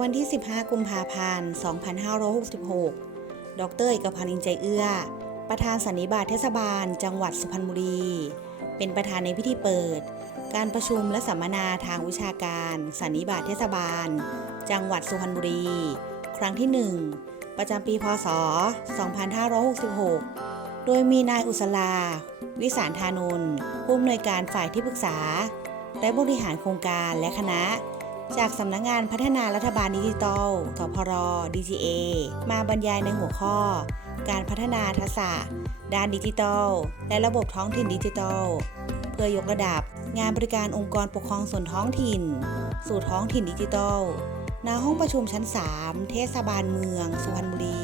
วันที่ 15 กุมภาพันธ์ 2566 ดรเอกพันธ์อินใจเอื้อ ประธานสันนิบาตเทศบาล จังหวัดสุพรรณบุรี เป็นประธานในพิธีเปิด การประชุมและสัมมนาทางวิชาการ สันนิบาตเทศบาล จังหวัดสุพรรณบุรี ครั้งที่ 1 ประจำปี พศ 2566 โดยมีนายอุสลา วิสารธานนท์ผู้อำนวยการฝ่ายที่ปรึกษา และบริหารโครงการและคณะ จากสำนักงานพัฒนารัฐบาลดิจิทัลสพร DGA มาบรรยายในหัวข้อ การพัฒนาทักษะ ด้านดิจิทัลและระบบท้องถิ่นดิจิทัลเพื่อยกระดับงานบริการองค์กรปกครองส่วนท้องถิ่น สู่ท้องถิ่นดิจิทัลณห้องประชุมชั้น 3 เทศบาลเมือง สุพรรณบุรี